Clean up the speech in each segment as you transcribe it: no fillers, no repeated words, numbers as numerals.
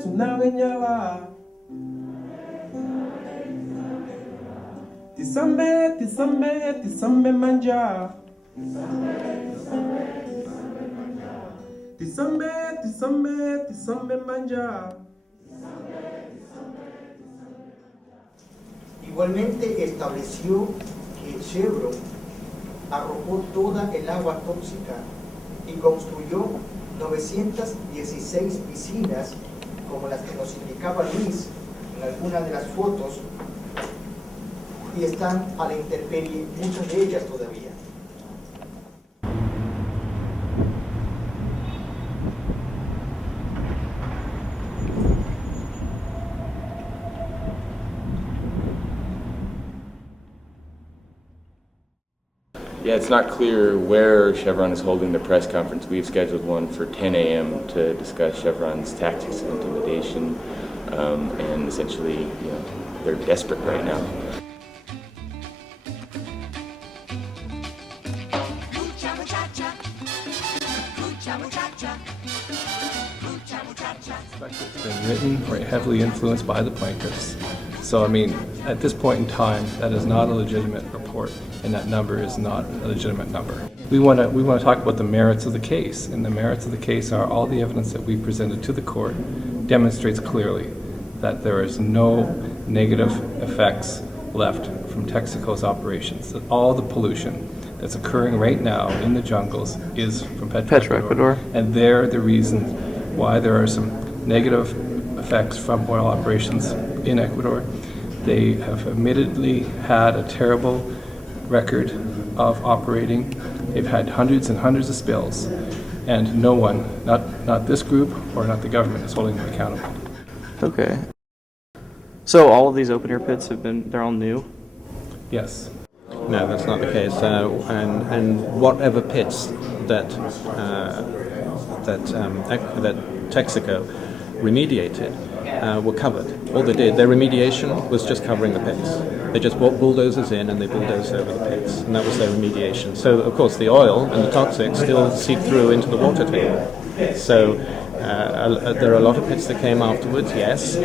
Tunave nyala. Tisambe manja. Tisambe manja. Igualmente estableció que Chevron arrojó toda el agua tóxica y construyó 916 piscinas, como las que nos indicaba Luis en algunas de las fotos, y están a la intemperie, muchas de ellas todavía. Yeah, it's not clear where Chevron is holding the press conference. We've scheduled one for 10 a.m. to discuss Chevron's tactics of intimidation, and essentially, they're desperate right now. It's been written or heavily influenced by the plaintiffs. So, at this point in time, that is not a legitimate report, and that number is not a legitimate number. We want to talk about the merits of the case, and the merits of the case are all the evidence that we presented to the court demonstrates clearly that there is no negative effects left from Texaco's operations, that all the pollution that's occurring right now in the jungles is from Petroecuador, and they're the reason why there are some negative effects from oil operations in Ecuador. They have admittedly had a terrible record of operating. They've had hundreds and hundreds of spills, and no one, not this group or not the government, is holding them accountable. Okay. So all of these open-air pits they're all new? Yes. No, that's not the case. And whatever pits that Texaco remediated were covered. All they did, their remediation was just covering the pits. They just brought bulldozers in and they bulldozed over the pits, and that was their remediation. So, of course, the oil and the toxics still seep through into the water table. So there are a lot of pits that came afterwards, yes,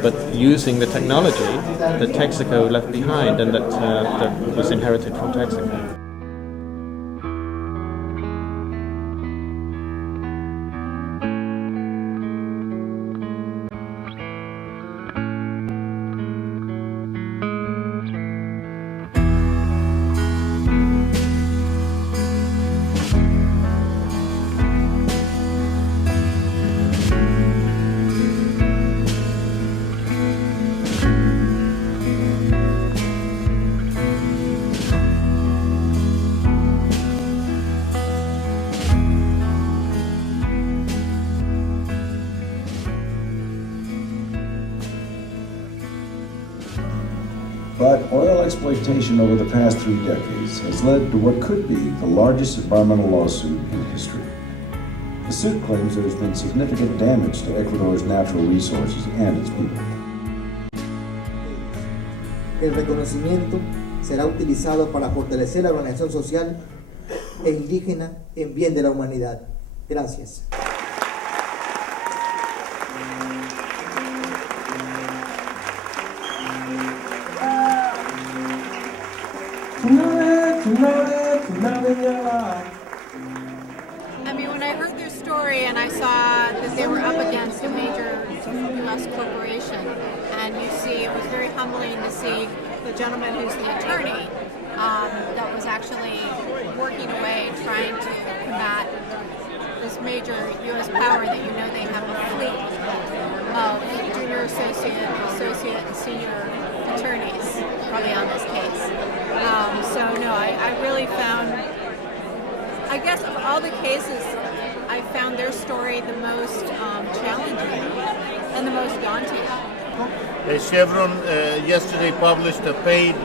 but using the technology that Texaco left behind and that was inherited from Texaco. But oil exploitation over the past 3 decades has led to what could be the largest environmental lawsuit in history. The suit claims there has been significant damage to Ecuador's natural resources and its people. El reconocimiento será utilizado para fortalecer la organización social e indígena en bien de la humanidad. Gracias. When I heard their story and I saw that they were up against a major U.S. corporation, and you see, it was very humbling to see the gentleman who's the attorney that was actually working away, trying to combat this major U.S. power that they have a fleet of junior associate, and senior attorneys probably on this case. I really found, I guess of all the cases, I found their story the most challenging and the most daunting. Chevron yesterday published a paid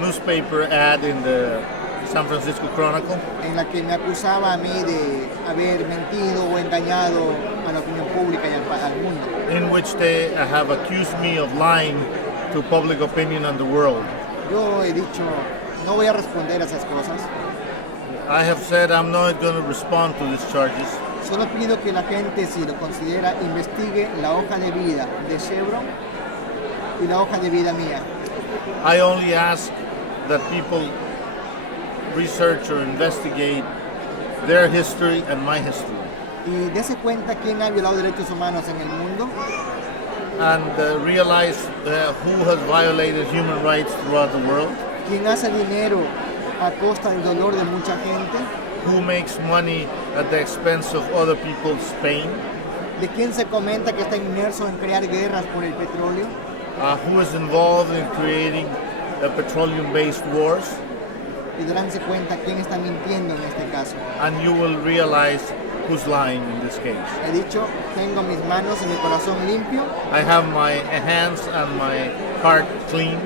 newspaper ad in the San Francisco Chronicle, En la que me acusaba a mí de haber mentido o engañado a la opinión pública y al mundo. in which they have accused me of lying to public opinion and the world. Yo he dicho No voy a responder a esas cosas. I have said I'm not going to respond to these charges. Solo pido que la gente, si lo considera, investigue la hoja de vida de Chevron y la hoja de vida mía. I only ask that people research or investigate their history and my history, Y dése cuenta quién ha violado derechos humanos en el mundo and realize who has violated human rights throughout the world, quién hace dinero a costa del dolor de mucha gente, who makes money at the expense of other people's pain, de quién se comenta que está inmerso en crear guerras por el petróleo, who is involved in creating petroleum-based wars, y daránse cuenta quién está mintiendo en este caso. and you will realize who's lying in this case. He dicho, tengo mis manos y mi corazón limpio I have my hands and my heart clean,